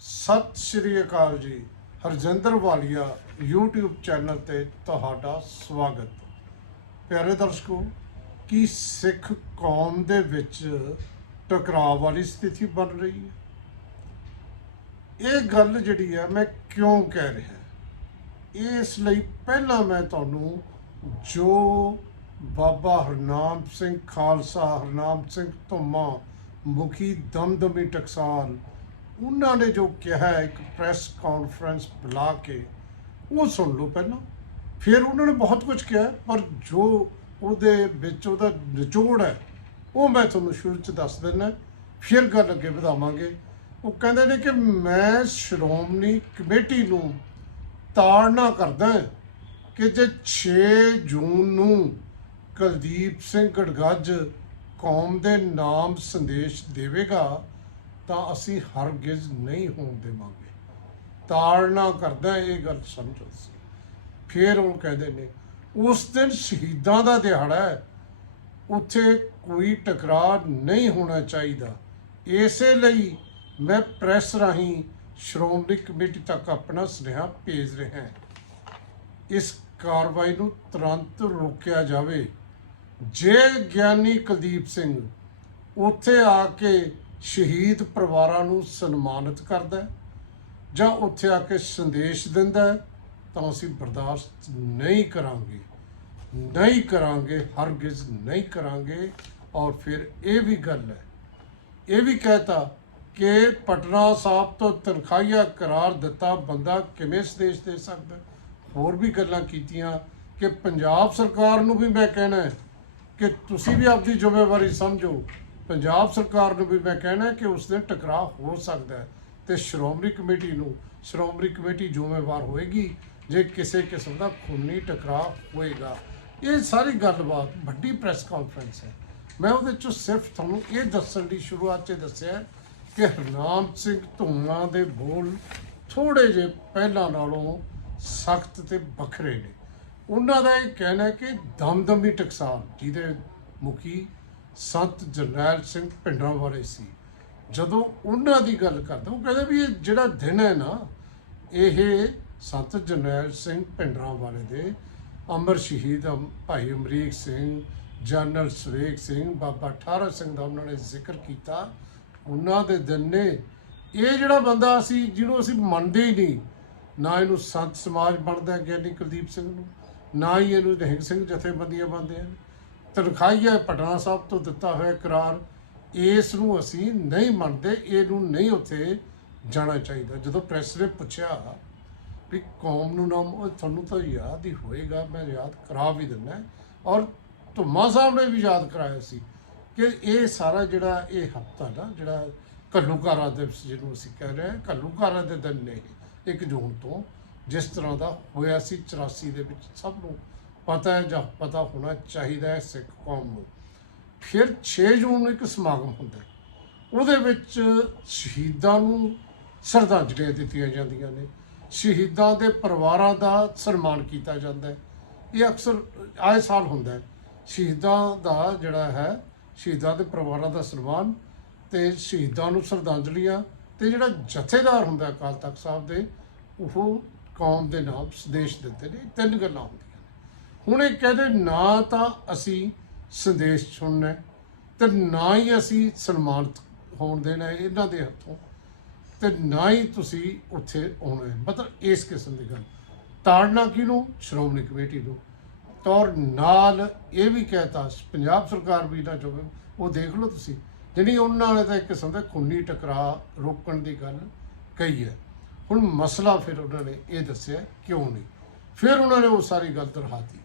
ਸਤਿ ਸ਼੍ਰੀ ਅਕਾਲ ਜੀ। ਹਰਜਿੰਦਰ ਵਾਲੀਆ YouTube channel ਤੇ ਤੁਹਾਡਾ ਸਵਾਗਤ। ਪਿਆਰੇ ਦਰਸ਼ਕੋ, ਕੀ ਸਿੱਖ ਕੌਮ ਦੇ ਵਿੱਚ ਟਕਰਾਅ ਵਾਲੀ ਸਥਿਤੀ ਬਣ ਰਹੀ ਹੈ? ਇਹ ਗੱਲ ਜਿਹੜੀ ਹੈ, ਮੈਂ ਕਿਉਂ ਕਹਿ ਰਿਹਾ? ਇਸ ਲਈ ਪਹਿਲਾਂ ਮੈਂ ਤੁਹਾਨੂੰ ਜੋ ਬਾਬਾ ਹਰਨਾਮ ਸਿੰਘ ਖਾਲਸਾ, ਹਰਨਾਮ ਸਿੰਘ ਧੁੰਮਾ, ਮੁਖੀ ਦਮਦਮੀ ਟਕਸਾਲ ਉਹਨਾਂ ਨੇ ਜੋ ਕਿਹਾ, ਇੱਕ ਪ੍ਰੈਸ ਕਾਨਫਰੰਸ ਬੁਲਾ ਕੇ, ਉਹ ਸੁਣ ਲਓ ਪਹਿਲਾਂ। ਫਿਰ ਉਹਨਾਂ ਨੇ ਬਹੁਤ ਕੁਝ ਕਿਹਾ, ਪਰ ਜੋ ਉਹਦੇ ਵਿੱਚ ਉਹਦਾ ਨਿਚੋੜ ਹੈ, ਉਹ ਮੈਂ ਤੁਹਾਨੂੰ ਸ਼ੁਰੂ ਚ ਦੱਸ ਦਿੰਦਾ ਫਿਰ ਗੱਲ ਅੱਗੇ ਵਧਾਵਾਂਗੇ। ਉਹ ਕਹਿੰਦੇ ਨੇ ਕਿ ਮੈਂ ਸ਼੍ਰੋਮਣੀ ਕਮੇਟੀ ਨੂੰ ਤਾੜਨਾ ਕਰਦਾ ਕਿ ਜੇ 6 ਜੂਨ ਨੂੰ ਕੁਲਦੀਪ ਸਿੰਘ ਗੜਗੱਜ ਕੌਮ ਦੇ ਨਾਮ ਸੰਦੇਸ਼ ਦੇਵੇਗਾ ਤਾਂ ਅਸੀਂ ਹਰਗਿਜ਼ ਨਹੀਂ ਹੋਣ ਦੇਵਾਂਗੇ। ਤਾੜਨਾ ਕਰਦਾ ਇਹ ਗੱਲ ਸਮਝੋ ਸੀ ਫਿਰ ਉਹ ਕਹਿੰਦੇ ਨੇ, ਉਸ ਦਿਨ ਸ਼ਹੀਦਾਂ ਦਾ ਦਿਹਾੜਾ ਹੈ। ਉੱਥੇ ਕੋਈ ਟਕਰਾਅ ਨਹੀਂ ਹੋਣਾ ਚਾਹੀਦਾ। ਇਸੇ ਲਈ ਮੈਂ ਪ੍ਰੈਸ ਰਾਹੀਂ ਸ਼੍ਰੋਮਣੀ ਕਮੇਟੀ ਤੱਕ ਆਪਣਾ ਸੁਨੇਹਾ ਭੇਜ ਰਿਹਾ ਹਾਂ। ਇਸ ਕਾਰਵਾਈ ਨੂੰ ਤੁਰੰਤ ਰੋਕਿਆ ਜਾਵੇ। ਜੇ ਗਿਆਨੀ ਕੁਲਦੀਪ ਸਿੰਘ ਉੱਥੇ ਆ ਕੇ ਸ਼ਹੀਦ ਪਰਿਵਾਰਾਂ ਨੂੰ ਸਨਮਾਨਿਤ ਕਰਦਾ ਜਾਂ ਉੱਥੇ ਆ ਕੇ ਸੰਦੇਸ਼ ਦਿੰਦਾ ਤਾਂ ਅਸੀਂ ਬਰਦਾਸ਼ਤ ਨਹੀਂ ਕਰਾਂਗੇ। ਨਹੀਂ ਕਰਾਂਗੇ, ਹਰਗਿਜ਼ ਨਹੀਂ ਕਰਾਂਗੇ। ਔਰ ਫਿਰ ਇਹ ਵੀ ਗੱਲ ਹੈ, ਇਹ ਵੀ ਕਹਿਤਾ ਕਿ ਪਟਨਾ ਸਾਹਿਬ ਤੋਂ ਤਨਖਾਹੀਆ ਕਰਾਰ ਦਿੱਤਾ ਬੰਦਾ ਕਿਵੇਂ ਸੰਦੇਸ਼ ਦੇ ਸਕਦਾ ਹੋਰ ਵੀ ਗੱਲਾਂ ਕੀਤੀਆਂ ਕਿ ਪੰਜਾਬ ਸਰਕਾਰ ਨੂੰ ਵੀ ਮੈਂ ਕਹਿਣਾ ਹੈ ਕਿ ਤੁਸੀਂ ਵੀ ਆਪਣੀ ਜ਼ਿੰਮੇਵਾਰੀ ਸਮਝੋ ਪੰਜਾਬ ਸਰਕਾਰ ਨੂੰ ਵੀ ਮੈਂ ਕਹਿਣਾ ਕਿ ਉਸ ਦਿਨ ਟਕਰਾਅ ਹੋ ਸਕਦਾ ਹੈ ਤੇ ਸ਼੍ਰੋਮਣੀ ਕਮੇਟੀ ਨੂੰ, ਸ਼੍ਰੋਮਣੀ ਕਮੇਟੀ ਜ਼ਿੰਮੇਵਾਰ ਹੋਏਗੀ ਜੇ ਕਿਸੇ ਕਿਸਮ ਦਾ ਖੂਨੀ ਟਕਰਾਅ ਹੋਏਗਾ। ਇਹ ਸਾਰੀ ਗੱਲਬਾਤ ਵੱਡੀ ਪ੍ਰੈਸ ਕਾਨਫਰੰਸ ਹੈ। ਮੈਂ ਉਹਦੇ ਚੋਂ ਸਿਰਫ ਤੁਹਾਨੂੰ ਇਹ ਦੱਸਣ ਦੀ ਸ਼ੁਰੂਆਤ 'ਚ ਦੱਸਿਆ ਕਿ ਹਰਨਾਮ ਸਿੰਘ ਧੂਮਾ ਦੇ ਬੋਲ ਥੋੜੇ ਜਿਹੇ ਪਹਿਲਾਂ ਨਾਲੋਂ ਸਖਤ ਤੇ ਵੱਖਰੇ ਨੇ। ਉਹਨਾਂ ਦਾ ਇਹ ਕਹਿਣਾ ਕਿ ਦਮਦਮੀ ਟਕਸਾਲ ਜਿਹਦੇ ਮੁਖੀ ਸੰਤ ਜਰਨੈਲ ਸਿੰਘ ਭਿੰਡਰਾਂ ਵਾਲੇ ਸੀ। ਜਦੋਂ ਉਹਨਾਂ ਦੀ ਗੱਲ ਕਰਦਾ ਉਹ ਕਹਿੰਦੇ ਵੀ ਇਹ ਜਿਹੜਾ ਦਿਨ ਹੈ ਨਾ, ਇਹ ਸੰਤ ਜਰਨੈਲ ਸਿੰਘ ਭਿੰਡਰਾਂ ਵਾਲੇ ਦੇ। ਅਮਰ ਸ਼ਹੀਦ ਅਮ- ਭਾਈ ਅਮਰੀਕ ਸਿੰਘ, ਜਨਰਲ ਸੁਰੇਖ ਸਿੰਘ, ਬਾਬਾ ਠਾਰਾ ਸਿੰਘ ਦਾ ਉਹਨਾਂ ਨੇ ਜ਼ਿਕਰ ਕੀਤਾ। ਉਹਨਾਂ ਦੇ ਦਿਨ ਨੇ। ਇਹ ਜਿਹੜਾ ਬੰਦਾ ਅਸੀਂ ਜਿਹਨੂੰ ਅਸੀਂ ਮੰਨਦੇ ਹੀ ਨਹੀਂ, ਨਾ ਇਹਨੂੰ ਸੰਤ ਸਮਾਜ ਬਣਦਾ ਹੈ ਗਿਆਨੀ ਕੁਲਦੀਪ ਸਿੰਘ ਨੂੰ, ਨਾ ਹੀ ਇਹਨੂੰ ਨਿਹੰਗ ਸਿੰਘ ਜਥੇਬੰਦੀਆਂ ਬਣਦੇ ਨੇ। ਤਨਖਾਹੀਆ ਪਟਨਾ ਸਾਹਿਬ ਤੋਂ ਦਿੱਤਾ ਹੋਇਆ ਕਰਾਰ ਇਸ ਨੂੰ ਅਸੀਂ ਨਹੀਂ ਮੰਨਦੇ ਇਹਨੂੰ ਨਹੀਂ ਉੱਥੇ ਜਾਣਾ ਚਾਹੀਦਾ। ਜਦੋਂ ਪ੍ਰੈਸ ਨੇ ਪੁੱਛਿਆ ਵੀ ਕੌਮ ਨੂੰ ਨਾਮ ਉਹ ਤੁਹਾਨੂੰ ਤਾਂ ਯਾਦ ਹੀ ਹੋਏਗਾ ਮੈਂ ਯਾਦ ਕਰਾ ਵੀ ਦਿੰਦਾ ਔਰ ਧੁੰਮਾ ਸਾਹਿਬ ਨੇ ਵੀ ਯਾਦ ਕਰਾਇਆ ਸੀ ਕਿ ਇਹ ਸਾਰਾ ਜਿਹੜਾ ਇਹ ਹਫਤਾ ਨਾ ਜਿਹੜਾ ਘੱਲੂਕਾਰਾ ਦਿਵਸ ਜਿਹਨੂੰ ਅਸੀਂ ਕਹਿ ਰਹੇ ਹਾਂ ਘੱਲੂਘਾਰਾ ਦੇ ਦਿਨ ਨੇ ਇਹ, ਇੱਕ ਜੂਨ ਤੋਂ ਜਿਸ ਤਰ੍ਹਾਂ ਦਾ ਹੋਇਆ ਸੀ 84 ਦੇ ਵਿੱਚ ਸਭ ਨੂੰ ਪਤਾ ਹੈ, ਜਾਂ ਪਤਾ ਹੋਣਾ ਚਾਹੀਦਾ ਹੈ ਸਿੱਖ ਕੌਮ ਨੂੰ। ਫਿਰ 6 ਜੂਨ ਨੂੰ ਇੱਕ ਸਮਾਗਮ ਹੁੰਦਾ ਉਹਦੇ ਵਿੱਚ ਸ਼ਹੀਦਾਂ ਨੂੰ ਸ਼ਰਧਾਂਜਲੀਆਂ ਦਿੱਤੀਆਂ ਜਾਂਦੀਆਂ ਨੇ। ਸ਼ਹੀਦਾਂ ਦੇ ਪਰਿਵਾਰਾਂ ਦਾ ਸਨਮਾਨ ਕੀਤਾ ਜਾਂਦਾ ਹੈ। ਇਹ ਅਕਸਰ ਆਏ ਸਾਲ ਹੁੰਦਾ ਹੈ। ਸ਼ਹੀਦਾਂ ਦਾ ਜਿਹੜਾ ਹੈ, ਸ਼ਹੀਦਾਂ ਦੇ ਪਰਿਵਾਰਾਂ ਦਾ ਸਨਮਾਨ ਤੇ ਸ਼ਹੀਦਾਂ ਨੂੰ ਸ਼ਰਧਾਂਜਲੀਆਂ ਤੇ ਜਿਹੜਾ ਜਥੇਦਾਰ ਹੁੰਦਾ ਅਕਾਲ ਤਖਤ ਸਾਹਿਬ ਦੇ, ਉਹ ਕੌਮ ਦੇ ਨਾਮ ਸੰਦੇਸ਼ ਦਿੰਦੇ ਨੇ। ਤਿੰਨ ਗੱਲਾਂ ਹੁੰਦੀਆਂ। ਹੁਣ ਇਹ ਕਹਿੰਦੇ ਨਾ ਤਾਂ ਅਸੀਂ ਸੰਦੇਸ਼ ਸੁਣਨਾ ਹੈ, ਤੇ ਨਾ ਹੀ ਅਸੀਂ ਸਨਮਾਨਿਤ ਹੋਣ ਦੇਣਾ ਇਹਨਾਂ ਦੇ ਹੱਥੋਂ ਤੇ ਨਾ ਹੀ ਤੁਸੀਂ ਉੱਥੇ ਆਉਣਾ ਮਤਲਬ ਇਸ ਕਿਸਮ ਦੀ ਗੱਲ। ਤਾੜਨਾ ਕਿਹਨੂੰ? ਸ਼੍ਰੋਮਣੀ ਕਮੇਟੀ ਨੂੰ। ਤੌਰ ਨਾਲ ਇਹ ਵੀ ਕਹਿਤਾ ਪੰਜਾਬ ਸਰਕਾਰ ਵੀ ਨਾ ਚਾਹੇ ਉਹ ਦੇਖ ਲਓ ਤੁਸੀਂ। ਜਿਹੜੀ ਉਹਨਾਂ ਨੇ ਤਾਂ ਇੱਕ ਕਿਸਮ ਦਾ ਖੂਨੀ ਟਕਰਾਅ ਰੋਕਣ ਦੀ ਗੱਲ ਕਹੀ ਹੈ। ਹੁਣ ਮਸਲਾ ਫਿਰ ਉਹਨਾਂ ਨੇ ਇਹ ਦੱਸਿਆ ਕਿਉਂ ਨਹੀਂ? ਫਿਰ ਉਹਨਾਂ ਨੇ ਉਹ ਸਾਰੀ ਗੱਲ ਦਰਹਾਤੀ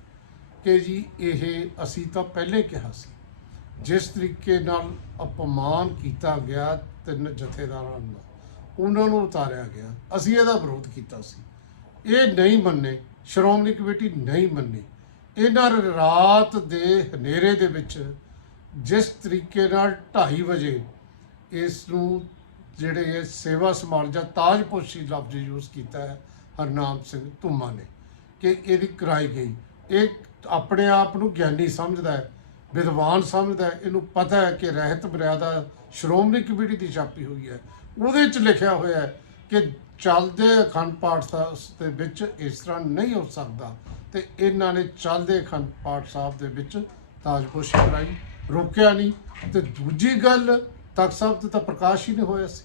ਕਿ ਜੀ ਇਹ ਅਸੀਂ ਤਾਂ ਪਹਿਲੇ ਕਿਹਾ ਸੀ। ਜਿਸ ਤਰੀਕੇ ਨਾਲ ਅਪਮਾਨ ਕੀਤਾ ਗਿਆ ਤਿੰਨ ਜਥੇਦਾਰਾਂ ਦਾ, ਉਹਨਾਂ ਨੂੰ ਉਤਾਰਿਆ ਗਿਆ। ਅਸੀਂ ਇਹਦਾ ਵਿਰੋਧ ਕੀਤਾ ਸੀ। ਇਹ ਨਹੀਂ ਮੰਨੇ, ਸ਼੍ਰੋਮਣੀ ਕਮੇਟੀ ਨਹੀਂ ਮੰਨੀ। ਇਹਨਾਂ ਰਾਤ ਦੇ ਹਨੇਰੇ ਦੇ ਵਿੱਚ ਜਿਸ ਤਰੀਕੇ ਨਾਲ 2:30 ਵਜੇ ਇਸ ਨੂੰ ਜਿਹੜੇ ਇਹ ਸੇਵਾ ਸਮਾਨ ਜਾਂ ਤਾਜਪੋਸ਼ੀ ਲਫ਼ਜ਼ ਯੂਜ਼ ਕੀਤਾ ਹੈ, ਹਰਨਾਮ ਸਿੰਘ ਧੁੰਮਾ ਨੇ, ਕਿ ਇਹਦੀ ਕਰਾਈ ਗਈ। ਇਹ ਆਪਣੇ ਆਪ ਨੂੰ ਗਿਆਨੀ ਸਮਝਦਾ ਹੈ, ਵਿਦਵਾਨ ਸਮਝਦਾ ਹੈ, ਇਹਨੂੰ ਪਤਾ ਹੈ ਕਿ ਰਹਿਤ ਮਰਿਆਦਾ ਸ਼੍ਰੋਮਣੀ ਕਮੇਟੀ ਦੀ ਛਾਪੀ ਹੋਈ ਹੈ। ਉਹਦੇ 'ਚ ਲਿਖਿਆ ਹੋਇਆ ਹੈ ਕਿ ਚੱਲਦੇ ਅਖੰਡ ਪਾਠ ਸਾਹਿਬ ਦੇ ਵਿੱਚ ਇਸ ਤਰ੍ਹਾਂ ਨਹੀਂ ਹੋ ਸਕਦਾ। ਤੇ ਇਹਨਾਂ ਨੇ ਚੱਲਦੇ ਅਖੰਡ ਪਾਠ ਸਾਹਿਬ ਦੇ ਵਿੱਚ ਤਾਜਪੋਸ਼ੀ ਕਰਾਈ, ਰੋਕਿਆ ਨਹੀਂ। ਤੇ ਦੂਜੀ ਗੱਲ, ਤਖਤ ਸਾਹਿਬ ਤੇ ਤਾਂ ਪ੍ਰਕਾਸ਼ ਹੀ ਨਹੀਂ ਹੋਇਆ ਸੀ।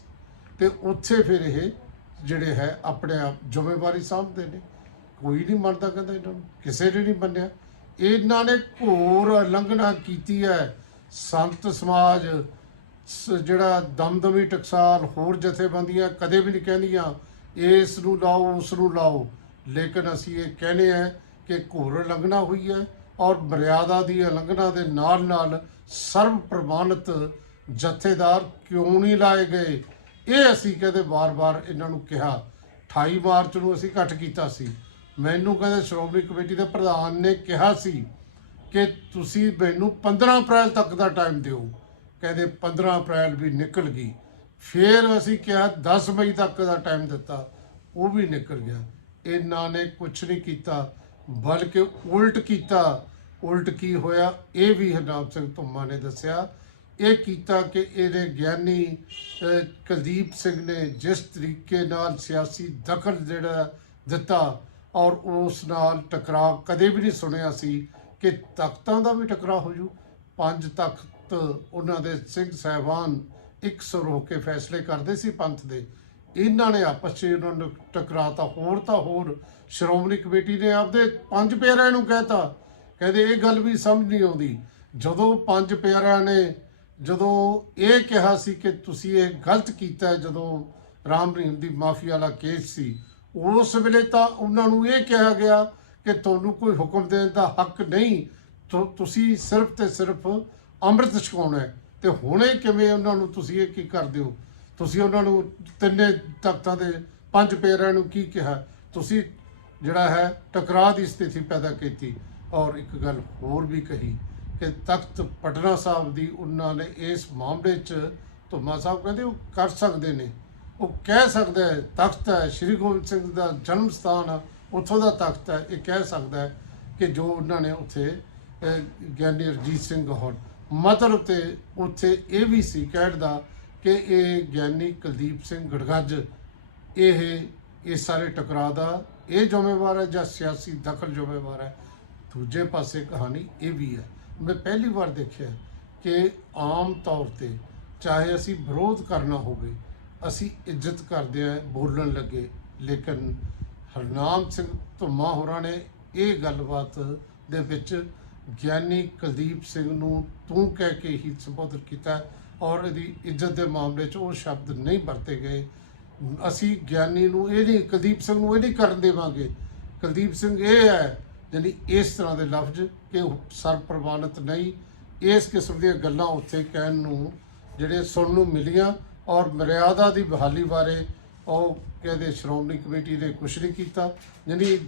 ਤੇ ਉੱਥੇ ਫਿਰ ਇਹ ਜਿਹੜੇ ਹੈ, ਆਪਣੇ ਆਪ ਜ਼ਿੰਮੇਵਾਰੀ ਸਮਝਦੇ ਨੇ। ਕੋਈ ਨਹੀਂ ਮੰਨਦਾ, ਕਹਿੰਦਾ ਇਹਨਾਂ ਨੂੰ, ਕਿਸੇ ਨੇ ਨਹੀਂ ਮੰਨਿਆ। ਇਹਨਾਂ ਨੇ ਘੋਰ ਉਲੰਘਣਾ ਕੀਤੀ ਹੈ। ਸੰਤ ਸਮਾਜ ਸ- ਜਿਹੜਾ ਦਮਦਮੀ ਟਕਸਾਲ ਹੋਰ ਜਥੇਬੰਦੀਆਂ ਕਦੇ ਵੀ ਨਹੀਂ ਕਹਿੰਦੀਆਂ, ਇਸ ਨੂੰ ਲਾਓ, ਉਸ ਨੂੰ ਲਾਓ। ਲੇਕਿਨ ਅਸੀਂ ਇਹ ਕਹਿੰਦੇ ਆ ਕਿ ਘੋਰ ਉਲੰਘਣਾ ਹੋਈ ਹੈ ਔਰ ਮਰਿਆਦਾ ਦੀ ਉਲੰਘਣਾ ਦੇ ਨਾਲ ਨਾਲ ਸਰਵ ਪ੍ਰਮਾਣਿਤ ਜਥੇਦਾਰ ਕਿਉਂ ਨਹੀਂ ਲਾਏ ਗਏ? ਇਹ ਅਸੀਂ ਕਹਿੰਦੇ ਵਾਰ-ਵਾਰ ਇਹਨਾਂ ਨੂੰ ਕਿਹਾ। 28 ਮਾਰਚ ਨੂੰ ਅਸੀਂ ਇਕੱਠ ਕੀਤਾ ਸੀ। ਮੈਨੂੰ ਕਹਿੰਦੇ ਸ਼੍ਰੋਮਣੀ ਕਮੇਟੀ ਦੇ ਪ੍ਰਧਾਨ ਨੇ ਕਿਹਾ ਸੀ ਕਿ ਤੁਸੀਂ ਮੈਨੂੰ 15 ਅਪ੍ਰੈਲ ਤੱਕ ਦਾ ਟਾਈਮ ਦਿਓ। ਕਹਿੰਦੇ 15 ਅਪ੍ਰੈਲ ਵੀ ਨਿਕਲ ਗਈ। ਫਿਰ ਅਸੀਂ ਕਿਹਾ 10 ਮਈ ਤੱਕ ਦਾ ਟਾਈਮ ਦਿੱਤਾ, ਉਹ ਵੀ ਨਿਕਲ ਗਿਆ। ਇਹਨਾਂ ਨੇ ਕੁਝ ਨਹੀਂ ਕੀਤਾ, ਬਲਕਿ ਉਲਟ ਕੀਤਾ। ਉਲਟ ਕੀ ਹੋਇਆ? ਇਹ ਵੀ ਹਰਨਾਮ ਸਿੰਘ ਧੁੰਮਾ ਨੇ ਦੱਸਿਆ। ਇਹ ਕੀਤਾ ਕਿ ਇਹਦੇ ਗਿਆਨੀ ਕੁਲਦੀਪ ਸਿੰਘ ਨੇ ਜਿਸ ਤਰੀਕੇ ਨਾਲ ਸਿਆਸੀ ਦਖਲ ਜਿਹੜਾ ਦਿੱਤਾ ਔਰ ਉਸ ਨਾਲ ਟਕਰਾਅ ਕਦੇ ਵੀ ਨਹੀਂ ਸੁਣਿਆ ਸੀ ਕਿ ਤਖਤਾਂ ਦਾ ਵੀ ਟਕਰਾਅ ਹੋ ਜੂ। ਪੰਜ ਤਖਤ ਉਹਨਾਂ ਦੇ ਸਿੰਘ ਸਾਹਿਬਾਨ ਇੱਕ ਸੁਰ ਹੋ ਕੇ ਫੈਸਲੇ ਕਰਦੇ ਸੀ ਪੰਥ ਦੇ। ਇਹਨਾਂ ਨੇ ਆਪਸ 'ਚ ਉਹਨਾਂ ਨੂੰ ਟਕਰਾਤਾ ਹੋਰ ਤਾਂ ਹੋਰ ਸ਼੍ਰੋਮਣੀ ਕਮੇਟੀ ਨੇ ਆਪਦੇ ਪੰਜ ਪਿਆਰਿਆਂ ਨੂੰ ਕਹਿਤਾ। ਕਹਿੰਦੇ ਇਹ ਗੱਲ ਵੀ ਸਮਝ ਨਹੀਂ ਆਉਂਦੀ। ਜਦੋਂ ਪੰਜ ਪਿਆਰਿਆਂ ਨੇ ਜਦੋਂ ਇਹ ਕਿਹਾ ਸੀ ਕਿ ਤੁਸੀਂ ਇਹ ਗਲਤ ਕੀਤਾ ਜਦੋਂ ਰਾਮ ਰਹੀਮ ਦੀ ਮਾਫੀ ਵਾਲਾ ਕੇਸ ਸੀ ਉਸ ਵੇਲੇ ਤਾਂ ਉਹਨਾਂ ਨੂੰ ਇਹ ਕਿਹਾ ਗਿਆ ਕਿ ਤੁਹਾਨੂੰ ਕੋਈ ਹੁਕਮ ਦੇਣ ਦਾ ਹੱਕ ਨਹੀਂ। ਤੁਸੀਂ ਸਿਰਫ ਤੇ ਸਿਰਫ ਅੰਮ੍ਰਿਤ ਛਕਾਉਣਾ ਹੈ। ਤੇ ਹੁਣੇ ਕਿਵੇਂ ਉਹਨਾਂ ਨੂੰ ਤੁਸੀਂ ਇਹ ਕੀ ਕਰਦੇ ਹੋ? ਤੁਸੀਂ ਉਹਨਾਂ ਨੂੰ ਤਿੰਨੇ ਤਖਤਾਂ ਦੇ ਪੰਜ ਪਿਆਰਿਆਂ ਨੂੰ ਕੀ ਕਿਹਾ? ਤੁਸੀਂ ਜਿਹੜਾ ਹੈ ਟਕਰਾਅ ਦੀ ਸਥਿਤੀ ਪੈਦਾ ਕੀਤੀ। ਔਰ ਇੱਕ ਗੱਲ ਹੋਰ ਵੀ ਕਹੀ ਕਿ ਤਖਤ ਪਟਨਾ ਸਾਹਿਬ ਦੀ ਉਹਨਾਂ ਨੇ ਇਸ ਮਾਮਲੇ 'ਚ ਧੁੰਮਾ ਸਾਹਿਬ ਕਹਿੰਦੇ ਉਹ ਕਰ ਸਕਦੇ ਨੇ। ਉਹ ਕਹਿ ਸਕਦਾ ਹੈ, ਤਖਤ ਹੈ, ਸ੍ਰੀ ਗੋਬਿੰਦ ਸਿੰਘ ਦਾ ਜਨਮ ਸਥਾਨ ਆ, ਉੱਥੋਂ ਦਾ ਤਖਤ ਹੈ। ਇਹ ਕਹਿ ਸਕਦਾ ਹੈ ਕਿ ਜੋ ਉਹਨਾਂ ਨੇ ਉੱਥੇ ਗਿਆਨੀ ਰਜੀਤ ਸਿੰਘ ਗੌਹਰ ਮਤਲਬ ਤੇ ਉੱਥੇ ਇਹ ਵੀ ਸੀ ਕਹਿਣ ਦਾ ਕਿ ਇਹ ਗਿਆਨੀ ਕੁਲਦੀਪ ਸਿੰਘ ਗੜਗੱਜ, ਇਹ ਇਸ ਸਾਰੇ ਟਕਰਾਅ ਦਾ ਇਹ ਜ਼ਿੰਮੇਵਾਰ ਹੈ ਜਾਂ ਸਿਆਸੀ ਦਖਲ ਜ਼ਿੰਮੇਵਾਰ ਹੈ? ਦੂਜੇ ਪਾਸੇ ਕਹਾਣੀ ਇਹ ਵੀ ਹੈ। ਮੈਂ ਪਹਿਲੀ ਵਾਰ ਦੇਖਿਆ ਕਿ ਆਮ ਤੌਰ ਤੇ ਚਾਹੇ ਅਸੀਂ ਵਿਰੋਧ ਕਰਨਾ ਹੋਵੇ ਅਸੀਂ ਇੱਜ਼ਤ ਕਰਦੇ ਆ ਬੋਲਣ ਲੱਗੇ। ਲੇਕਿਨ ਹਰਨਾਮ ਸਿੰਘ ਧੁੰਮਾ ਹੋਰਾਂ ਨੇ ਇਹ ਗੱਲਬਾਤ ਦੇ ਵਿੱਚ ਗਿਆਨੀ ਕੁਲਦੀਪ ਸਿੰਘ ਨੂੰ ਤੂੰ ਕਹਿ ਕੇ ਹੀ ਸੰਬੋਧਨ ਕੀਤਾ ਔਰ ਇਹਦੀ ਇੱਜ਼ਤ ਦੇ ਮਾਮਲੇ 'ਚ ਉਹ ਸ਼ਬਦ ਨਹੀਂ ਵਰਤੇ ਗਏ। ਅਸੀਂ ਗਿਆਨੀ ਨੂੰ ਇਹ ਨਹੀਂ, ਕੁਲਦੀਪ ਸਿੰਘ ਨੂੰ ਇਹ ਨਹੀਂ ਕਰਨ ਦੇਵਾਂਗੇ। ਕੁਲਦੀਪ ਸਿੰਘ ਇਹ ਹੈ, ਯਾਨੀ ਇਸ ਤਰ੍ਹਾਂ ਦੇ ਲਫ਼ਜ਼ ਕਿ ਉਹ ਸਰਵ ਪ੍ਰਵਾਨਿਤ ਨਹੀਂ। ਇਸ ਕਿਸਮ ਦੀਆਂ ਗੱਲਾਂ ਉੱਥੇ ਕਹਿਣ ਨੂੰ ਜਿਹੜੇ ਸੁਣਨ ਨੂੰ ਮਿਲੀਆਂ। ਔਰ ਮਰਿਆਦਾ ਦੀ ਬਹਾਲੀ ਬਾਰੇ ਉਹ ਕਹਿੰਦੇ ਸ਼੍ਰੋਮਣੀ ਕਮੇਟੀ ਨੇ ਕੁਛ ਨਹੀਂ ਕੀਤਾ। ਯਾਨੀ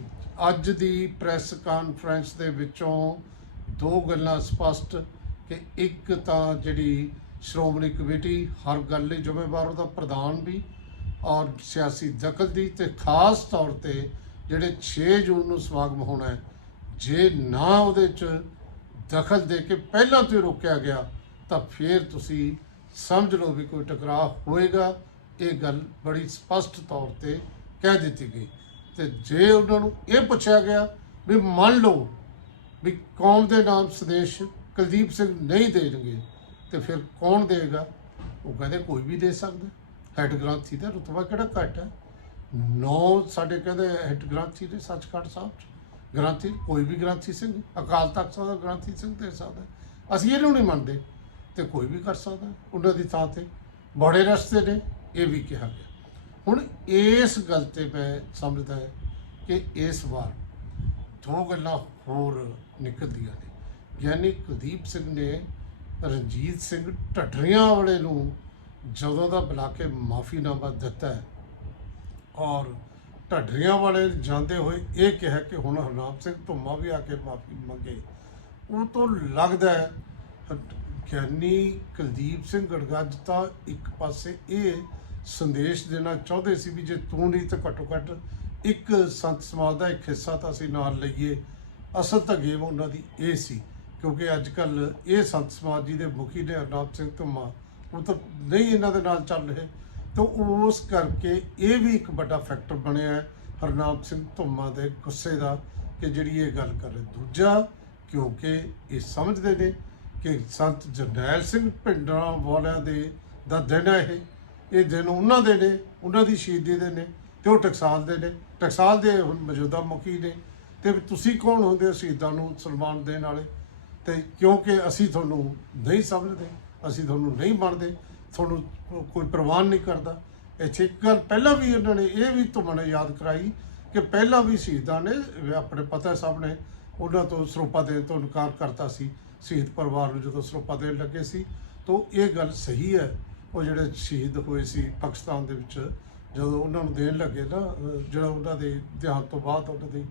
ਅੱਜ ਦੀ ਪ੍ਰੈਸ ਕਾਨਫਰੰਸ ਦੇ ਵਿੱਚੋਂ ਦੋ ਗੱਲਾਂ ਸਪਸ਼ਟ ਕਿ ਇੱਕ ਤਾਂ ਜਿਹੜੀ ਸ਼੍ਰੋਮਣੀ ਕਮੇਟੀ ਹਰ ਗੱਲ ਲਈ ਜ਼ਿੰਮੇਵਾਰ ਉਹਦਾ ਪ੍ਰਧਾਨ ਵੀ ਔਰ ਸਿਆਸੀ ਦਖਲ ਦੀ ਤੇ ਖਾਸ ਤੌਰ ਤੇ ਜਿਹੜੇ 6 ਜੂਨ ਨੂੰ ਸਮਾਗਮ ਹੋਣਾ ਹੈ, ਜੇ ਨਾ ਉਹਦੇ ਚ ਦਖਲ ਦੇ ਕੇ ਪਹਿਲਾਂ ਤੋਂ ਰੋਕਿਆ ਗਿਆ, ਤਾਂ ਫਿਰ ਤੁਸੀਂ ਸਮਝ ਲਓ ਵੀ ਕੋਈ ਟਕਰਾਅ ਹੋਏਗਾ, ਇਹ ਗੱਲ ਬੜੀ ਸਪਸ਼ਟ ਤੌਰ ਤੇ ਕਹਿ ਦਿੱਤੀ ਗਈ। ਤੇ ਜੇ ਉਹਨਾਂ ਨੂੰ ਇਹ ਪੁੱਛਿਆ ਗਿਆ ਵੀ ਮੰਨ ਲਓ ਵੀ ਕੌਮ ਦੇ ਨਾਮ ਸੰਦੇਸ਼ ਕੁਲਦੀਪ ਸਿੰਘ ਨਹੀਂ ਦੇਣਗੇ, ਤੇ ਫਿਰ ਕੌਣ ਦੇਗਾ ਉਹ ਕਹਿੰਦੇ ਕੋਈ ਵੀ ਦੇ ਸਕਦਾ। ਹੈਡ ਗ੍ਰੰਥੀ ਦਾ ਰੁਤਬਾ ਕਿਹੜਾ ਘੱਟ ਹੈ? ਨੌ ਸਾਡੇ ਕਹਿੰਦੇ ਹੈਡ ਗ੍ਰੰਥੀ ਦੇ ਸੱਚਖੰਡ ਸਾਹਿਬ ਚ। ਗ੍ਰੰਥੀ ਕੋਈ ਵੀ ਗ੍ਰੰਥੀ ਸਿੰਘ, ਅਕਾਲ ਤਖਤ ਸਾਹਿਬ ਦਾ ਗ੍ਰੰਥੀ ਸਿੰਘ ਦੇ ਸਕਦਾ। ਅਸੀਂ ਇਹਨੂੰ ਨਹੀਂ ਮੰਨਦੇ। ਤੇ ਕੋਈ ਵੀ ਕਰ ਸਕਦਾ। ਉਹਨਾਂ ਦੀ ਥਾਂ ਤੇ ਬੜੇ ਰਸਤੇ ਨੇ, ਇਹ ਵੀ ਕਿਹਾ ਗਿਆ। ਹੁਣ ਇਸ ਗੱਲ ਤੇ ਮੈਂ ਸਮਝਦਾ ਹੈ ਕਿ ਇਸ ਵਾਰ ਦੋ ਗੱਲਾਂ ਹੋਰ ਨਿਕਲਦੀਆਂ ਨੇ। ਗਿਆਨੀ ਕੁਲਦੀਪ ਸਿੰਘ ਨੇ ਰਣਜੀਤ ਸਿੰਘ ਢੱਡਰੀਆਂ ਵਾਲੇ ਨੂੰ ਜਦੋਂ ਦਾ ਬੁਲਾ ਕੇ ਮਾਫੀਨਾਮਾ ਦਿੱਤਾ ਹੈ ਔਰ ਢੱਡਰੀਆਂ ਵਾਲੇ ਜਾਂਦੇ ਹੋਏ ਇਹ ਕਿਹਾ ਕਿ ਹੁਣ ਹਰਨਾਮ ਸਿੰਘ ਧੁੰਮਾ ਵੀ ਆ ਕੇ ਮਾਫੀ ਮੰਗੇ, ਉਹ ਤੋਂ ਲੱਗਦਾ ਹੈ ਗਿਆਨੀ ਕੁਲਦੀਪ ਸਿੰਘ ਗੜਗੱਜ ਤਾਂ ਇੱਕ ਪਾਸੇ ਇਹ ਸੰਦੇਸ਼ ਦੇਣਾ ਚਾਹੁੰਦੇ ਸੀ ਵੀ ਜੇ ਤੂੰ ਨਹੀਂ ਤਾਂ ਘੱਟੋ ਘੱਟ ਇੱਕ ਸੰਤ ਸਮਾਜ ਦਾ ਇੱਕ ਹਿੱਸਾ ਤਾਂ ਅਸੀਂ ਨਾਲ ਲਈਏ। ਅਸਲ ਤਾਂ ਗੇਮ ਉਹਨਾਂ ਦੀ ਇਹ ਸੀ, ਕਿਉਂਕਿ ਅੱਜ ਕੱਲ ਇਹ ਸੰਤ ਸਮਾਜ ਜੀ ਦੇ ਮੁਖੀ ਨੇ ਹਰਨਾਮ ਸਿੰਘ ਧੁੰਮਾ, ਉਹ ਤਾਂ ਨਹੀਂ ਇਹਨਾਂ ਦੇ ਨਾਲ ਚੱਲ ਰਹੇ। ਤਾਂ ਉਸ ਕਰਕੇ ਇਹ ਵੀ ਇੱਕ ਵੱਡਾ ਫੈਕਟਰ ਬਣਿਆ ਹੈ ਹਰਨਾਮ ਸਿੰਘ ਧੁੰਮਾ ਦੇ ਗੁੱਸੇ ਦਾ ਕਿ ਜਿਹੜੀ ਇਹ ਗੱਲ ਕਰ ਰਹੇ। ਦੂਜਾ, ਕਿਉਂਕਿ ਇਹ ਸਮਝਦੇ ਨੇ ਕਿ ਸੰਤ ਜਰਨੈਲ ਸਿੰਘ ਭਿੰਡਰਾਂ ਵਾਲਿਆਂ ਦੇ ਦਾ ਦਿਨ ਹੈ ਇਹ। ਇਹ ਦਿਨ ਉਹਨਾਂ ਦੇ ਨੇ, ਉਹਨਾਂ ਦੀ ਸ਼ਹੀਦੀ ਦੇ ਨੇ ਤੇ ਉਹ ਟਕਸਾਲ ਦੇ ਨੇ। ਟਕਸਾਲ ਦੇ ਹੁਣ ਮੌਜੂਦਾ ਮੁਖੀ ਨੇ। ਤੇ ਵੀ ਤੁਸੀਂ ਕੌਣ ਹੁੰਦੇ ਹੋ ਸ਼ਹੀਦਾਂ ਨੂੰ ਸਨਮਾਨ ਦੇਣ ਵਾਲੇ? ਤੇ ਕਿਉਂਕਿ ਅਸੀਂ ਤੁਹਾਨੂੰ ਨਹੀਂ ਸਮਝਦੇ, ਅਸੀਂ ਤੁਹਾਨੂੰ ਨਹੀਂ ਮੰਨਦੇ, ਤੁਹਾਨੂੰ ਕੋਈ ਪ੍ਰਵਾਨ ਨਹੀਂ ਕਰਦਾ। ਇੱਥੇ ਇੱਕ ਗੱਲ ਪਹਿਲਾਂ ਵੀ ਉਹਨਾਂ ਨੇ ਇਹ ਵੀ ਤੁਹਾਨੂੰ ਯਾਦ ਕਰਾਈ ਕਿ ਪਹਿਲਾਂ ਵੀ ਸ਼ਹੀਦਾਂ ਨੇ, ਆਪਣੇ ਪਤਾ ਸਾਹਿਬ ਨੇ ਉਹਨਾਂ ਤੋਂ ਸਰੋਪਾ ਦੇਣ ਤੋਂ ਇਨਕਾਰ ਕਰਤਾ ਸੀ। ਸ਼ਹੀਦ ਪਰਿਵਾਰ ਨੂੰ ਜਦੋਂ ਸਰੋਪਾ ਦੇਣ ਲੱਗੇ ਸੀ, ਤਾਂ ਇਹ ਗੱਲ ਸਹੀ ਹੈ। ਉਹ ਜਿਹੜੇ ਸ਼ਹੀਦ ਹੋਏ ਸੀ ਪਾਕਿਸਤਾਨ ਦੇ ਵਿੱਚ, ਜਦੋਂ ਉਹਨਾਂ ਨੂੰ ਦੇਣ ਲੱਗੇ ਨਾ ਜਿਹੜਾ ਉਹਨਾਂ ਦੇ ਦੇਹਾਂਤ ਤੋਂ ਬਾਅਦ ਉਹਨਾਂ ਦੀ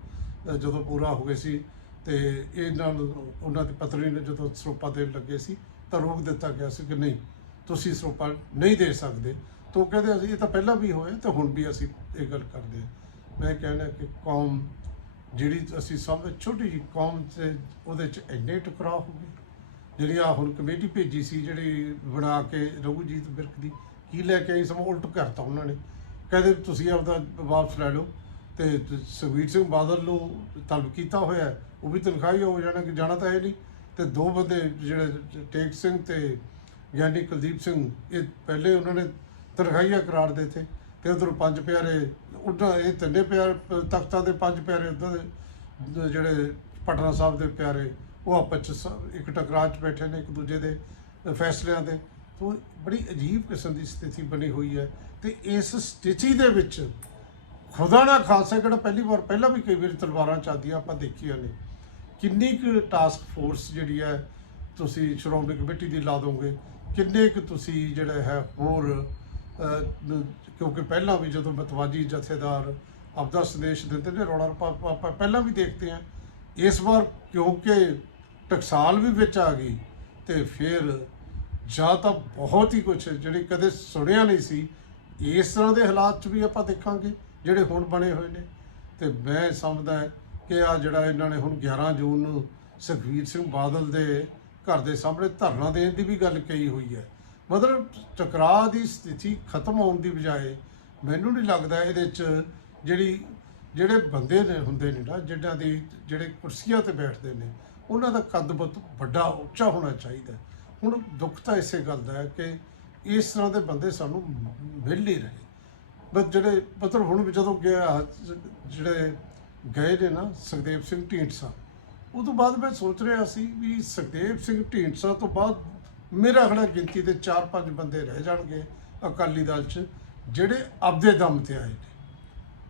ਜਦੋਂ ਪੂਰਾ ਹੋ ਗਏ ਸੀ, ਤੇ ਇਹਨਾਂ ਨੂੰ, ਉਹਨਾਂ ਦੀ ਪਤਨੀ ਨੇ ਜਦੋਂ ਸਰੋਪਾ ਦੇਣ ਲੱਗੇ ਸੀ, ਤਾਂ ਰੋਕ ਦਿੱਤਾ ਗਿਆ ਸੀ ਕਿ ਨਹੀਂ, ਤੁਸੀਂ ਸਰੋਪਾ ਨਹੀਂ ਦੇ ਸਕਦੇ। ਤਾਂ ਉਹ ਕਹਿੰਦੇ ਅਸੀਂ ਇਹ ਤਾਂ ਪਹਿਲਾਂ ਵੀ ਹੋਇਆ ਤੇ ਹੁਣ ਵੀ ਅਸੀਂ ਇਹ ਗੱਲ ਕਰਦੇ ਹਾਂ। ਮੈਂ ਕਹਿਣਾ ਕਿ ਕੌਮ ਜਿਹੜੀ ਅਸੀਂ ਸਭ ਛੋਟੀ ਜਿਹੀ ਕੌਮ ਤੇ ਉਹਦੇ ਚ ਇੰਨੇ ਟਕਰਾਅ ਹੋ ਗਏ। ਜਿਹੜੀ ਆ ਹੁਣ ਕਮੇਟੀ ਭੇਜੀ ਸੀ, ਜਿਹੜੀ ਬਣਾ ਕੇ ਰਘੂਜੀਤ ਬਿਰਕ ਦੀ, ਕੀ ਲੈ ਕੇ ਆਈ ਸਮਾਂ, ਉਲਟ ਕਰਤਾ ਉਹਨਾਂ ਨੇ। ਕਹਿੰਦੇ ਤੁਸੀਂ ਆਪਦਾ ਵਾਪਸ ਲੈ ਲਓ ਤੇ ਤ- ਸੁਖਬੀਰ ਸਿੰਘ ਬਾਦਲ ਨੂੰ ਤਲਬ ਕੀਤਾ ਹੋਇਆ ਉਹ ਵੀ ਤਨਖਾਹੀ ਹੋ ਜਾਣਾ ਕਿ ਜਾਣਾ ਤਾਂ ਹੈ ਨਹੀਂ। ਤੇ ਦੋ ਬੰਦੇ ਜਿਹੜੇ ਟੇਕ ਸਿੰਘ ਤੇ ਗਿਆਨੀ ਕੁਲਦੀਪ ਸਿੰਘ, ਇਹ ਪਹਿਲੇ ਉਹਨਾਂ ਨੇ ਤਨਖਾਹੀਆਂ ਕਰਾਰ ਦਿੱਤੇ ਤੇ ਤੇ ਉਧਰ ਪੰਜ ਪਿਆਰੇ ਉਹਨਾਂ ਇਹ ਤਿੰਨੇ ਪਿਆਰ ਤਖਤਾਂ ਦੇ ਪੰਜ ਪਿਆਰੇ ਉਧਰ ਦੇ ਜਿਹੜੇ ਪਟਨਾ ਸਾਹਿਬ ਦੇ ਪਿਆਰੇ, ਉਹ ਆਪਸ ਚ ਸ- ਇੱਕ ਟਕਰਾਅ 'ਚ ਬੈਠੇ ਨੇ, ਇੱਕ ਦੂਜੇ ਦੇ ਫੈਸਲਿਆਂ ਦੇ ਤੋਂ ਬੜੀ ਅਜੀਬ ਕਿਸਮ ਦੀ ਸਥਿਤੀ ਬਣੀ ਹੋਈ ਹੈ ਤੇ ਇਸ ਸਥਿਤੀ ਦੇ ਵਿੱਚ ਖੁਦਾ ਨਾ ਖਾਲਸਾ ਕਿਹੜਾ ਪਹਿਲੀ ਵਾਰ, ਪਹਿਲਾਂ ਵੀ ਕਈ ਵਾਰੀ ਤਲਵਾਰਾਂ ਚੱਲਦੀਆਂ ਆਪਾਂ ਦੇਖੀਆਂ ਨੇ। ਕਿੰਨੀ ਕੁ ਟਾਸਕ ਫੋਰਸ ਜਿਹੜੀ ਹੈ, ਤੁਸੀਂ ਸ਼੍ਰੋਮਣੀ ਕਮੇਟੀ ਦੀ ਲਾ ਦੋਗੇ, ਕਿੰਨੇ ਕੁ ਤੁਸੀਂ ਜਿਹੜਾ ਹੈ ਹੋਰ ਕਿਉਂਕਿ ਪਹਿਲਾਂ ਵੀ ਜਦੋਂ ਬਤਵਾਜੀ ਜਥੇਦਾਰ ਆਪਦਾ ਸੰਦੇਸ਼ ਦਿੰਦੇ ਨੇ, ਰੌਲਾ ਰੱਪਾ ਆਪਾਂ ਪਹਿਲਾਂ ਵੀ ਦੇਖਦੇ ਹਾਂ ਇਸ ਵਾਰ ਕਿਉਂਕਿ ਟਕਸਾਲ ਵੀ ਵਿੱਚ ਆ ਗਈ ਤੇ ਫਿਰ ਜਾਂ ਤਾਂ ਬਹੁਤ ਹੀ ਕੁਝ ਜਿਹੜੀ ਕਦੇ ਸੁਣਿਆ ਨਹੀਂ ਸੀ, ਇਸ ਤਰ੍ਹਾਂ ਦੇ ਹਾਲਾਤ 'ਚ ਵੀ ਆਪਾਂ ਦੇਖਾਂਗੇ ਜਿਹੜੇ ਹੁਣ ਬਣੇ ਹੋਏ ਨੇ। ਤੇ ਮੈਂ ਸਮਝਦਾ ਕਿ ਆ ਜਿਹੜਾ ਇਹਨਾਂ ਨੇ ਹੁਣ 11 ਜੂਨ ਨੂੰ ਸੁਖਵੀਰ ਸਿੰਘ ਬਾਦਲ ਦੇ ਘਰ ਦੇ ਸਾਹਮਣੇ ਧਰਨਾ ਦੇਣ ਦੀ ਵੀ ਗੱਲ ਕਹੀ ਹੋਈ ਹੈ। ਮਤਲਬ ਟਕਰਾਅ ਦੀ ਸਥਿਤੀ ਖਤਮ ਹੋਣ ਦੀ ਬਜਾਏ ਮੈਨੂੰ ਨਹੀਂ ਲੱਗਦਾ ਇਹਦੇ 'ਚ ਜਿਹੜੀ, ਜਿਹੜੇ ਬੰਦੇ ਨੇ ਹੁੰਦੇ ਨੇ ਨਾ, ਜਿਨ੍ਹਾਂ ਦੀ, ਜਿਹੜੇ ਕੁਰਸੀਆਂ ਤੇ ਬੈਠਦੇ ਨੇ, ਉਹਨਾਂ ਦਾ ਕੱਦ ਬਹੁਤ ਵੱਡਾ, ਉੱਚਾ ਹੋਣਾ ਚਾਹੀਦਾ ਹੁਣ ਦੁੱਖ ਤਾਂ ਇਸੇ ਗੱਲ ਦਾ ਹੈ ਕਿ ਇਸ ਤਰ੍ਹਾਂ ਦੇ ਬੰਦੇ ਸਾਨੂੰ ਮਿਲ ਨਹੀਂ ਰਹੇ। ਬਸ ਜਿਹੜੇ, ਮਤਲਬ ਹੁਣ ਵੀ ਜਦੋਂ ਗਿਆ, ਜਿਹੜੇ ਗਏ ਨੇ ਨਾ ਸੁਖਦੇਵ ਸਿੰਘ ਢੀਂਡਸਾ ਉਹ ਤੋਂ ਬਾਅਦ ਮੈਂ ਸੋਚ ਰਿਹਾ ਸੀ ਵੀ ਸੁਖਦੇਵ ਸਿੰਘ ਢੀਂਡਸਾ ਤੋਂ ਬਾਅਦ ਮੇਰਾ ਖੜਾ ਗਿਣਤੀ ਦੇ 4-5 ਬੰਦੇ ਰਹਿ ਜਾਣਗੇ ਅਕਾਲੀ ਦਲ 'ਚ, ਜਿਹੜੇ ਆਪਦੇ ਦਮ ਤੇ ਆਏ ਨੇ।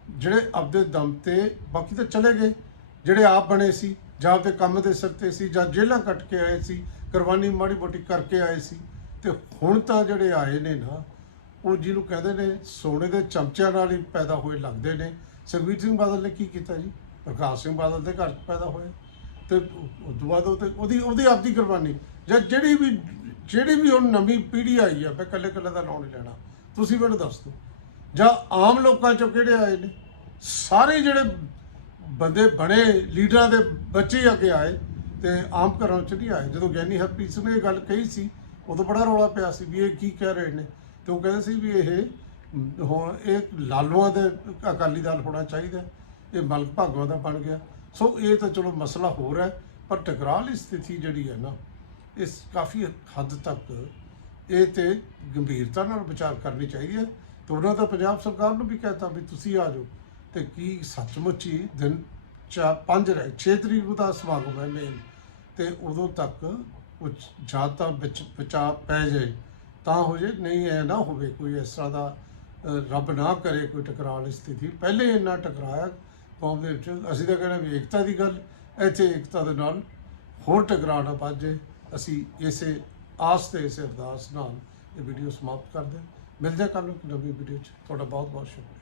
ਜਿਹੜੇ ਆਪਦੇ ਦਮ ਤੇ, ਬਾਕੀ ਤਾਂ ਚਲੇ ਗਏ। ਜਿਹੜੇ ਆਪ ਬਣੇ ਸੀ, ਜਾਂ ਆਪਦੇ ਕੰਮ ਦੇ ਸਿਰ ਤੇ ਸੀ, ਜਾਂ ਜੇਲ੍ਹਾਂ ਕੱਟ ਕੇ ਆਏ ਸੀ, ਕੁਰਬਾਨੀ ਮਾੜੀ ਮੋਟੀ ਕਰਕੇ ਆਏ ਸੀ। ਤੇ ਹੁਣ ਤਾਂ ਜਿਹੜੇ ਆਏ ਨੇ ਨਾ, ਉਹ ਜਿਹਨੂੰ ਕਹਿੰਦੇ ਨੇ, ਸੋਨੇ ਦੇ ਚਮਚਿਆਂ ਨਾਲ ਹੀ ਪੈਦਾ ਹੋਏ ਲੱਗਦੇ ਨੇ। ਸੁਖਬੀਰ ਸਿੰਘ ਬਾਦਲ ਨੇ ਕੀ ਕੀਤਾ ਜੀ? ਪ੍ਰਕਾਸ਼ ਸਿੰਘ ਬਾਦਲ ਦੇ ਘਰ 'ਚ ਪੈਦਾ ਹੋਏ ਤੇ ਉਸ ਤੋਂ ਬਾਅਦ ਉਹ ਤੇ ਉਹਦੀ ਉਹਦੀ ਆਪਦੀ ਕੁਰਬਾਨੀ। ਜਾਂ ਜਿਹੜੀ ਵੀ ਜਿਹੜੀ ਵੀ ਹੁਣ ਨਵੀਂ ਪੀੜ੍ਹੀ ਆਈ ਆ ਮੈਂ ਇਕੱਲੇ ਇਕੱਲੇ ਦਾ ਨਾਮ ਨਹੀਂ ਲੈਣਾ ਤੁਸੀਂ ਮੈਨੂੰ ਦੱਸ ਦਿਓ। ਜਾਂ ਆਮ ਲੋਕਾਂ ਚੋਂ ਕਿਹੜੇ ਆਏ ਨੇ? ਸਾਰੇ ਜਿਹੜੇ ਬੰਦੇ ਬਣੇ ਲੀਡਰਾਂ ਦੇ ਬੱਚੇ ਅੱਗੇ ਆਏ ਤੇ ਆਮ ਘਰਾਂ ਚ ਨਹੀਂ ਆਏ। ਜਦੋਂ ਗਿਆਨੀ ਹਰਪ੍ਰੀਤ ਸਿੰਘ ਨੇ ਇਹ ਗੱਲ ਕਹੀ ਸੀ ਉਦੋਂ ਬੜਾ ਰੌਲਾ ਪਿਆ ਸੀ ਵੀ ਇਹ ਕੀ ਕਹਿ ਰਹੇ ਨੇ। ਤੇ ਉਹ ਕਹਿੰਦੇ ਸੀ ਵੀ ਇਹ ਅਮ, ਹੁਣ ਇਹ ਲਾਲੂਆਂ ਦੇ ਅਕਾਲੀ ਦਲ ਹੋਣਾ ਚਾਹੀਦਾ ਇਹ ਮਲਕ ਭਾਗਵਾਂ ਦਾ ਬਣ ਗਿਆ। ਸੋ ਇਹ ਤਾਂ ਚਲੋ ਮਸਲਾ ਹੋਰ ਹੈ ਪਰ ਟਕਰਾਅ ਦੀ ਸਥਿਤੀ ਜਿਹੜੀ ਹੈ ਨਾ ਇਸ ਕਾਫੀ ਹੱਦ ਤੱਕ ਇਹ ਤੇ ਗੰਭੀਰਤਾ ਨਾਲ ਵਿਚਾਰ ਕਰਨੀ ਚਾਹੀਦੀ ਹੈ ਤੇ ਉਹਨਾਂ ਦਾ ਪੰਜਾਬ ਸਰਕਾਰ ਨੂੰ ਵੀ ਕਹਤਾ ਵੀ ਤੁਸੀਂ ਆ ਜਾਓ ਤੇ ਕੀ ਸੱਚਮੁੱਚ ਹੀ ਦਿਨ ਚਾ ਪੰਜ ਰਹਿ 6 ਤਰੀਕ ਦਾ ਸਮਾਗਮ ਹੈ ਮੇਨ ਤੇ ਉਦੋਂ ਤੱਕ ਕੁਝ ਜਾਂ ਤਾਂ ਵਿੱਚ ਬਚਾ ਪੈ ਜਾਏ ਤਾਂ ਹੋ ਜੇ ਨਹੀਂ ਐ ਨਾ ਹੋਵੇ ਕੋਈ ਇਸ ਤਰ੍ਹਾਂ ਦਾ ਰੱਬ ਨਾ ਕਰੇ ਕੋਈ ਟਕਰਾਅ ਵਾਲੀ ਸਥਿਤੀ। ਪਹਿਲੇ ਇੰਨਾ ਟਕਰਾਇਆ ਕੌਮ ਦੇ ਵਿੱਚ, ਅਸੀਂ ਤਾਂ ਕਹਿੰਦੇ ਵੀ ਏਕਤਾ ਦੀ ਗੱਲ, ਇੱਥੇ ਏਕਤਾ ਦੇ ਨਾਲ ਹੋਰ ਟਕਰਾਅ ਨਾ ਵੱਜ ਜਾਏ। ਅਸੀਂ ਇਸੇ ਆਸ ਤੇ ਇਸੇ ਅਰਦਾਸ ਨਾਲ ਇਹ ਵੀਡੀਓ ਸਮਾਪਤ ਕਰਦੇ ਹਾਂ। ਮਿਲਦੇ ਹਾਂ ਕੱਲ੍ਹ ਨੂੰ ਇੱਕ ਨਵੀਂ ਵੀਡੀਓ 'ਚ। ਤੁਹਾਡਾ ਬਹੁਤ ਬਹੁਤ ਸ਼ੁਕਰੀਆ।